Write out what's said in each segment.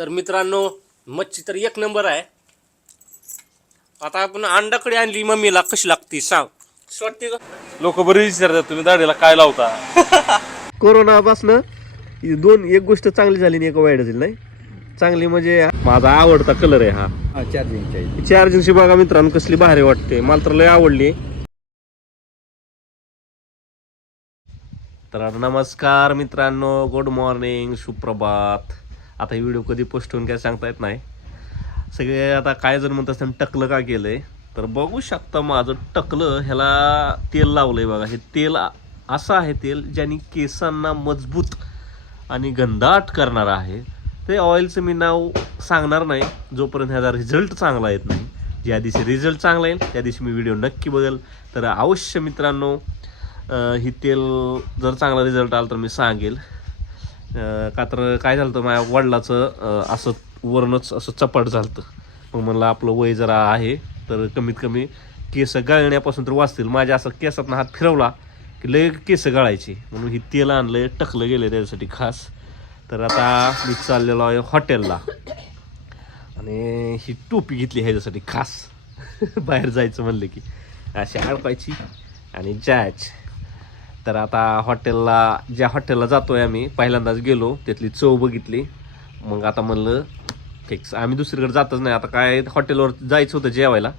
तर मित्रांनो मच्छी तर एक नंबर आहे. आता आपण अंडाकडे आणली मम्मीला कशी लागते सांग. वाटते का? लोक बरे विचारतात तुम्ही दाढीला काय लावता? कोरोनापासनं दोन एक गोष्ट चांगली झाली आणि एक वाईट झाली नाही? चांगली म्हणजे माझा आवडता कलर आहे हा. चार्जिंगच्या चार्जिंगची बघा मित्रांनो कसली भारी वाटते. मला तर लय आवडली. तर नमस्कार मित्रांनो गुड मॉर्निंग सुप्रभात. आता व्हिडिओ कधी पोस्ट होऊन काय सांगता येत नाही. सगळे आता काय जण म्हणत असताना टकलं का केलंय? तर बघू शकता माझं टकलं ह्याला तेल लावलंय बघा. हे तेल असं आहे तेल ज्याने केसांना मजबूत आणि गंधाट करणार आहे. ते ऑइलचं मी नाव सांगणार नाही. जोपर्यंत ह्याचा रिझल्ट चांगला येत नाही. ज्या दिवशी रिझल्ट चांगला येईल त्या दिवशी मी व्हिडिओ नक्की बघेल. तर अवश्य मित्रांनो ही तेल जर चांगला रिझल्ट आला तर मी सांगेल. का तर काय झालं होतं माझ्या वडिलाचं असं वरणच असं चपाट झालं मग म्हणलं आपलं वय जरा आहे तर कमीत कमी केस गाळण्यापासून तर वाचतील. माझ्या असं केसातनं हात फिरवला की लय केस गाळायचे. म्हणून ही तेल आणलं टकलं गेलं त्याच्यासाठी खास. तर आता मी चाललेलो आहे हॉटेलला. आणि ही टोपी घेतली ह्याच्यासाठी खास. बाहेर जायचं म्हणलं की. अशी अडकायची आणि जायच. तर आता हॉटेलला ज्या हॉटेलला जातोय आम्ही पहिल्यांदाच गेलो त्यातली चव बघितली. मग आता म्हणलं फिक्स आम्ही दुसरीकडे जातच नाही. आता काय हॉटेलवर जायचं होतं जेवायला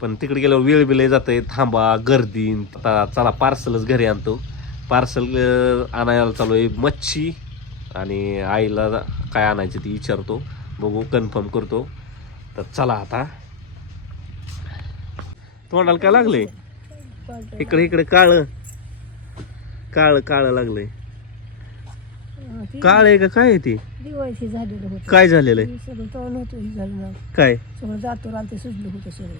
पण तिकडे गेल्यावर वेळ बिलय जाते थांबा गर्दी आता चला पार्सलच घरी आणतो. पार्सल आणायला चालू आहे मच्छी आणि आईला काय आणायचं ती विचारतो. बघू कन्फर्म करतो. तर चला आता. तोंडाला काय लागले इकडे इकडे काळ. काळ काळ लागलंय. काळ आहे का? काय आहे ते? दिवाळी झालेलं होतं. काय झालेलं आहे? सगळं होतं हे झालं ना. काय? सगळं जातो राहते सुजलं होतं सगळं.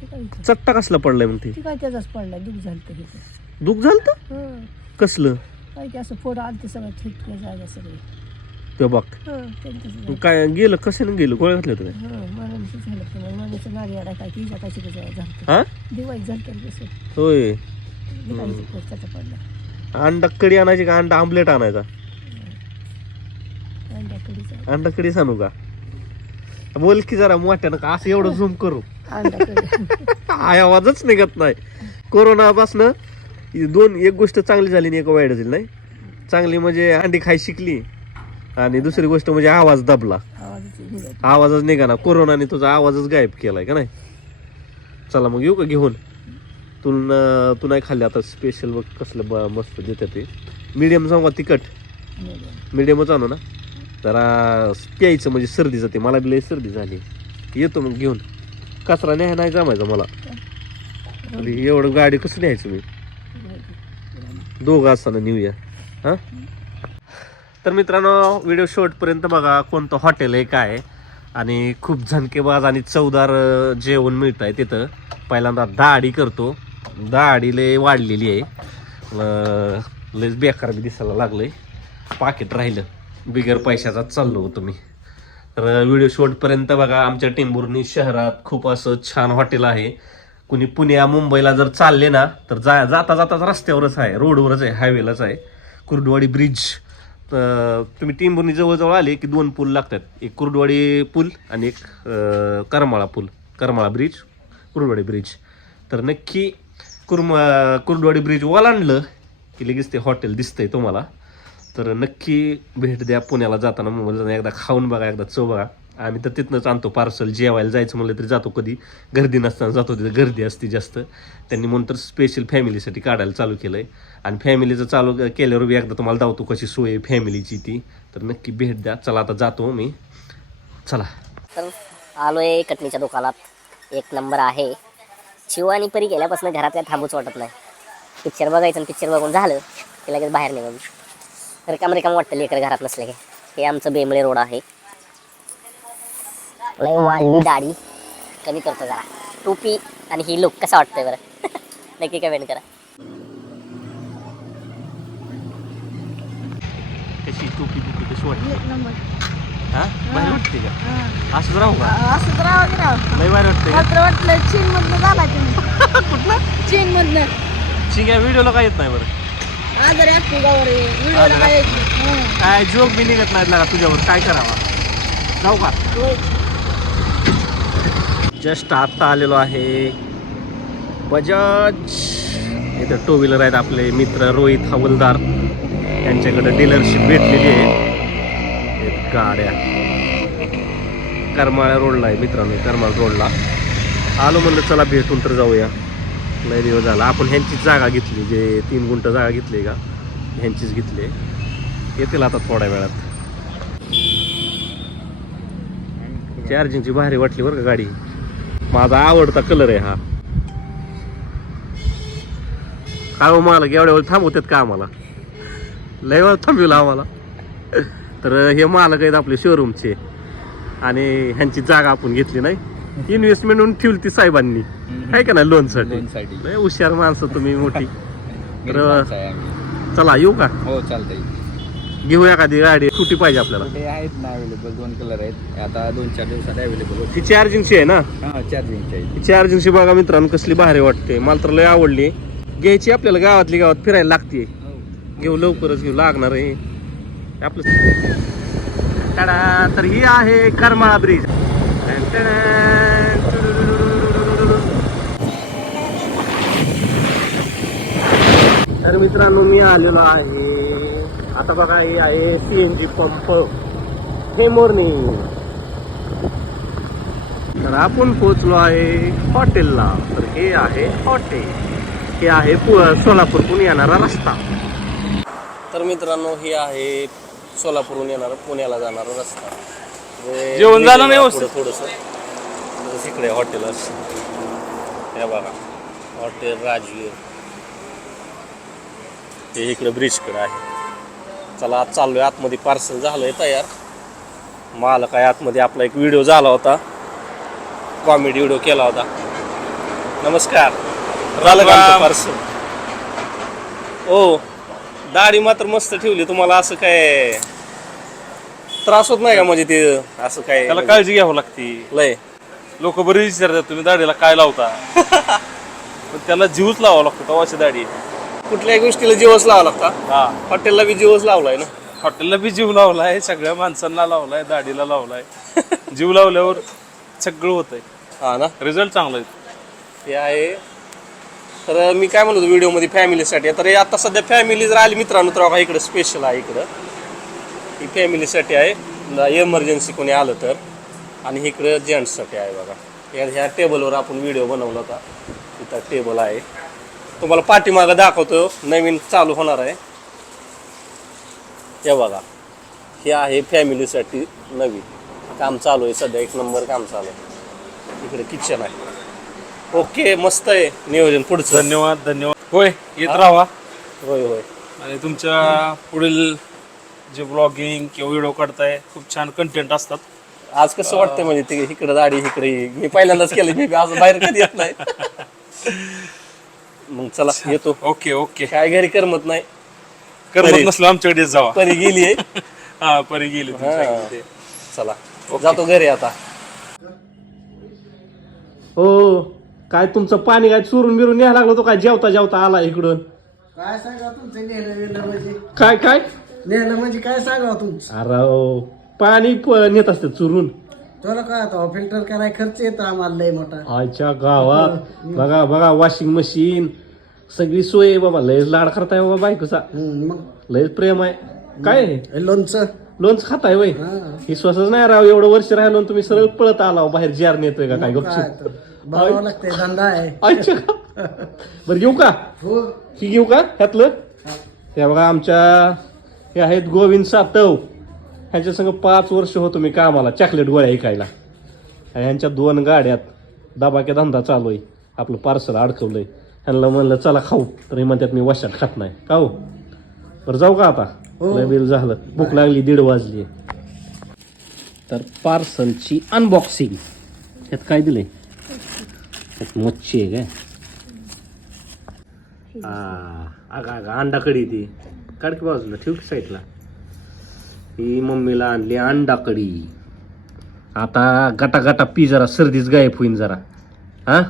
ते काय इथं? चट्टा कसला पडलाय मग ते? ते काय त्याचाच पडला दुःख झालं तर. तिथं दुःख झालं तर हं. कसलं? काय ते असं फोड आलते सगळं ते बघ हं त्यांचं मग. काय गेलं? कशाने गेलं? गोळ्या घातल्या होत्या काय? हं मनाचं झालं मनाचं नारी आडा काय की काय शिकत झालं. हा? दिवाळी झालं तर कसं होय. दिवाळीचं फोड त्याचा पडला. अंडा कडी आणायची का? अंडा आमलेट आणायचा. अंडा कडी सांगू का? बोल की जरा मोठ्यानं का? असं एवढं झूम करू. आय आवाजच निघत नाही. कोरोनापासनं ही दोन एक गोष्ट चांगली झाली आणि एक वाईट झाली नाही? चांगली म्हणजे अंडी खाय शिकली. आणि दुसरी गोष्ट म्हणजे आवाज दबला. आवाजाची निघत आवाजच निघा ना कोरोनाने तुझा आवाजच गायब केलाय का नाही? चला मग येऊ का घेऊन? तू तू नाही खाल्ले. आता स्पेशल बघ कसलं ब मस्त देतात ते. मिडियम सांगा तिखट? मिडियमच आणू ना? जरा प्यायचं म्हणजे सर्दी जाते. मला बी लई सर्दी झाली. येतो मग घेऊन. कचरा न्याय नाही जमायचा मला. आणि एवढं गाडी कसं न्यायचं मी? दोघं असताना नेऊया. हां? तर मित्रांनो व्हिडिओ शेवटपर्यंत बघा कोणतं हॉटेल आहे काय आणि खूप झणकेबाज आणि चवदार जेवण मिळत आहे तिथं. पहिल्यांदा दाढी करतो. दाढी लय वाढलेली आहे. लयच बेकार बी दिसायला लागलंय. पाकिट राहिलं. बिगर पैशाचा चाललो होतो मी. तर व्हिडिओ शेवटपर्यंत बघा आमच्या टेंभुर्णी शहरात खूप असं छान हॉटेल आहे. कुणी पुण्या मुंबईला जर चालले ना तर जा जाता जाताच रस्त्यावरच आहे. रोडवरच आहे हायवेलाच आहे. कुर्डवाडी ब्रिज तर तुम्ही टेंभुर्णी जवळजवळ आले की दोन पूल लागतात. एक कुर्डवाडी पूल आणि एक करमाळा पूल. करमाळा ब्रिज कुर्डवाडी ब्रिज तर नक्की कुर्म कुर्डवाडी ब्रिज ओलांडलं की लगेच ते हॉटेल दिसतंय तुम्हाला. तर नक्की भेट द्या पुण्याला जाताना मुंबईला जाताना एकदा खाऊन बघा एकदा चव बघा. आम्ही तर तिथनंच आणतो पार्सल जेवायला जायचं म्हणलं तरी जातो कधी. गर्दी नसताना जातो तिथं. गर्दी असते जास्त. त्यांनी म्हणून तर स्पेशल फॅमिलीसाठी काढायला चालू केलं आहे आणि फॅमिलीचं चालू केल्यावर बी एकदा तुम्हाला दावतो कशी सोय आहे फॅमिलीची ती. तर नक्की भेट द्या. चला आता जातो मी. चला. तर आहे कटणीच्या दुकानात. एक नंबर आहे. शिव आणि परी गेल्यापासून घरात काय थांबूच वाटत नाही. पिक्चर बघायचं आणि पिक्चर बघून झालं की लगेच बाहेर निघून रिकाम रिकाम वाटतं लेकर घरात नसले की. हे आमचं बेंबळे रोड आहे. लय वाढली दाढी. कमी करतो जरा. टोपी आणि ही लुक कसा वाटतंय बरं? नक्की कमेंट करा. कशी टोपी बिपी कशी वाटते हा? वाटते का? असंच राहू का? लय वाटते मात्र वाटलं चीन मधनं झाला तुम्ही कुठलं? चीन मधनं. चिंग्या व्हिडिओला काय येत नाही बरं? आजारी असतो गावावर व्हिडिओला काय यायची. हं. काय जोक बी निघत नाहीत लागा तुझ्यावर. काय करावा? जाऊ का? जस्ट आत्ता आलेलो आहे बजाज. इथं टू व्हीलर आहेत आपले मित्र रोहित हवलदार. यांच्याकडे डीलरशिप भेटलेली आहे. गाड्या. करमाळ्या रोडला आहे मित्रांनो करमाळ रोडला. आलो म्हणलं चला भेटून तर जाऊया. लय दिवस झाला. आपण ह्यांचीच जागा घेतली जे तीन गुंठ जागा घेतली का? ह्यांचीच घेतली. येतील आता थोड्या वेळात. चार्जिंगची भारी वाटली बरं का गाडी. माझा आवडता कलर आहे हा. काय मला एवढ्या वेळ थांबवतात का आम्हाला? लय वेळ थांबविला आम्हाला. तर हे मालक आहेत आपले शोरूमचे आणि ह्यांची जागा आपण घेतली नाही. इन्व्हेस्टमेंट म्हणून ठेवली ती साहेबांनी आहे का नाही लोनसाठी? लय हुशार माणसं तुम्ही मोठी. तर माणसं आहे आम्ही. चला येऊ का? हो चालतंय. घेऊ एखादी गाडी. सुटी पाहिजे आपल्याला? ते आहेत ना अवेलेबल दोन कलर आहेत. आता दोन चार दिवसात अवेलेबल ही चार्जिंगची आहे ना? हा चार्जिंगचे आहेत ही चार्जिंगची बघा मित्रांनो कसली भारी वाटते. मला तर लय आवडली. घ्यायची आपल्याला गावातली गावात फिरायला लागते घेऊ लवकरच घेऊ. लागणार आहे. आपलं तर ही आहे करमाळा ब्रिज तर मित्रांनो मी आलेलो आहे आता बघा हे आहे सी एन जी पंप हे मॉर्निंग तर आपण पोहोचलो आहे हॉटेलला तर हे आहे हॉटेल हे आहे पु सोलापूरहून येणारा रस्ता तर मित्रांनो हे आहे सोलापूरहून येणारा पुण्याला जाणारा रस्ता. जे- जेवण झालं नाही व्यवस्थित? थोडंसं. इकडे हॉटेल असं. हे बघा हॉटेल राजवीर. हे इकडे ब्रिजकडे आहे. चला आज चाललोय. आतमध्ये पार्सल झालंय तयार. मालक आहे आतमध्ये. आपला एक व्हिडिओ झाला होता. कॉमेडी व्हिडिओ केला होता. नमस्कार. झालं का राम. पार्सल ओ दाढी मात्र मस्त ठेवली तुम्हाला असं काय त्रास होत नाही का म्हणजे ते असं काय? त्याला काळजी घ्यावं लागते. लय. लोक बरेच विचारतात तुम्ही दाढीला काय लावता? पण त्याला जीवच लावावा लागतो तवाची दाढी कुठल्याही गोष्टीला जीवच लावा लागता. हा. हॉटेलला बी जीवच लावलाय ना. हॉटेलला बी जीव लावलाय सगळ्या माणसांना लावलाय दाढीला लावलाय. जीव लावल्यावर सगळं होतंय. हा ना. रिझल्ट चांगला आहे. हे आहे तर मी काय म्हणतो व्हिडिओमध्ये फॅमिलीसाठी. तर आता सध्या फॅमिली जर आली मित्रांनो तर बघा इकडं स्पेशल आहे इकडं. ही फॅमिलीसाठी आहे. एमर्जन्सी कोणी आलं तर. आणि इकडं जेंट्ससाठी आहे बघा. या ह्या टेबलवर आपण व्हिडिओ बनवला होता. इथं टेबल आहे. तुम्हाला पाठीमागं दाखवतो नवीन चालू होणार आहे. हे बघा. हे आहे फॅमिलीसाठी नवीन. काम चालू आहे सध्या. एक नंबर काम चालू आहे. इकडे किचन आहे. ओके मस्त आहे नियोजन पुढचं. धन्यवाद धन्यवाद. होय येत राहा. होय होय. आणि तुमच्या पुढील जे ब्लॉगिंग किंवा व्हिडिओ काढताय खूप छान कंटेंट असतात. आज कसं वाटतंय म्हणजे ते इकडे दाढी इकडे ही. मी पहिल्यांदाच केलं मी असं बाहेर कधी येत नाही. मग चला येतो. Okay okay. काय घरी करमत नाही. करमत. नसलं आमच्याकडे जावा. परी गेली आहे. हा परी गेली तुम्ही. सांगितलं. ते. चला जातो घरी आता. हो. काय तुमचं पाणी काय चुरून बिरून यायला लागलो तो काय? जेवता जेवता आला इकडून. काय सांगा तुमचं नेलं म्हणजे? काय काय? नेलं म्हणजे काय सांगा तुमचं? अरे ओ, पाणी प- नेत असते चुरून. तुला काय आता फिल्टर कराय खर्च येतो आम्हाला लय मोठा. आयच्या गावात. बघा बघा वॉशिंग मशीन सगळी सोय आहे बाबा लयच लाड करताय बाबा बायकोचा. हम्म, मग? लयच प्रेम आहे. काय? हे लोणचं. लोणच खाताय वय? हा. विश्वासच नाही राव एवढं वर्ष राहिलो आणि तुम्ही सरळ पळत आला हो, बाहेर जार नेतोय का काय काय गपचूप? तर बघावं लागतंय धंदा आहे. अच्छा. बरं घेऊ का? हो. ही घेऊ का? ह्यातलं? हे. बघा आमच्या हे आहेत गोविंद सातव. ह्यांच्या संग पाच वर्ष होतो मी कामाला चॉकलेट गोळ्या ऐकायला. आणि ह्यांच्या दोन गाड्यात दबाक्या धंदा चालू आहे. आपलं पार्सल अडकवलंय. ह्यांना म्हणलं चला खाऊ. तर हे म्हणतात मी वशात खात नाही. खाऊ बरं जाऊ का आता? हो. लय बिल झालं. भूक लागली दीड वाजली. तर पार्सलची अनबॉक्सिंग त्यात काय दिलंय? मच्छी आहे काय अगं अगं अंडा कढी ती काढ की बाजूला ठेव की साईडला ही मम्मीला आणली अंडा कढी आता गटा गटा पी जरा सर्दीच गायब होईन जरा हा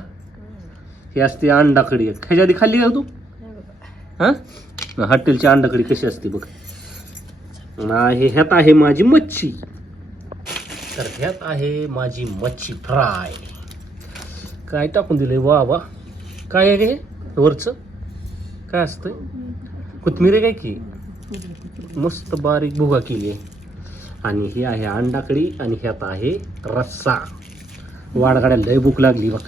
ही असते अंडा कढी ह्याच्या आधी खाल्ली का तू हा हॉटेलची अंडा कढी कशी असते बघ हे ह्यात आहे माझी मच्छी तर ह्यात आहे माझी मच्छी फ्राय काय टाकून दिलंय? वा वा. काय आहे हे? वरचं? काय असतंय? कोथमीर आहे काय की? मस्त बारीक भुगा केली आहे. आणि ही आहे अंडाकडी आणि ह्यात आहे रस्सा. वाडगाड्या लय भूक लागली बघ.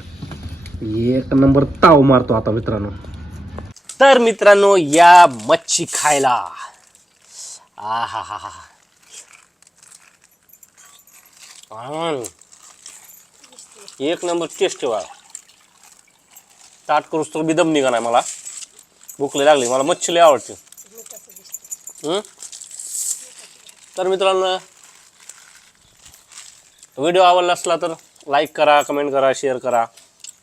एक नंबर ताव मारतो आता मित्रांनो. तर मित्रांनो या मच्छी खायला. आ हा हा हा एक नंबर टेस्ट वा ताट करूच तर बिदम निघा नाही मला. भूक लय लागली मला मच्छी लय आवडते? तर मित्रांनो व्हिडिओ आवडला असला तर लाईक करा कमेंट करा शेअर करा.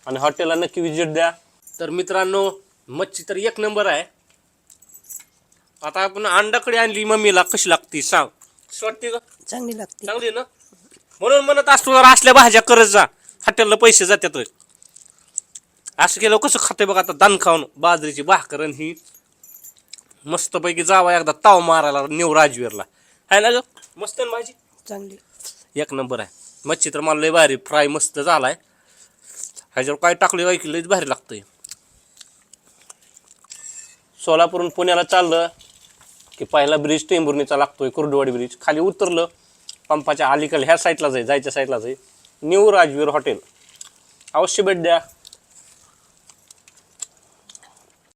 आणि हॉटेलला नक्की विजिट द्या. तर मित्रांनो मच्छी तर एक नंबर आहे. आता आपण अंडाकडे आणली मम्मीला कशी लागती सांग. वाटते का? चांगली लागते. चांगली ना? म्हणून म्हणत असतो जरा असल्या भाज्या करत जा. हॉटेलला पैसे जातात असं केलं कसं खाते बघा आता दान खाऊन बाजरीची भाकरन ही. मस्तपैकी जावा एकदा ताव मारायला नेऊ राजवीरला. आहे ना ग? मस्त ना भाजी? चांगली. एक नंबर आहे. मच्छी तर मला लय भारी फ्राय मस्त झालाय. ह्याच्यावर काय टाकले की लयच भारी लागतंय. सोलापूरहून पुण्याला चाललं की पहिला ब्रिज टेंभुर्णीचा लागतोय कुर्डवाडी ब्रिज. खाली उतरलं पंपाच्या अलीकडे ह्या साईडला जाई जायच्या साईडला जाई न्यू राजवीर हॉटेल. अवश्य भेट द्या.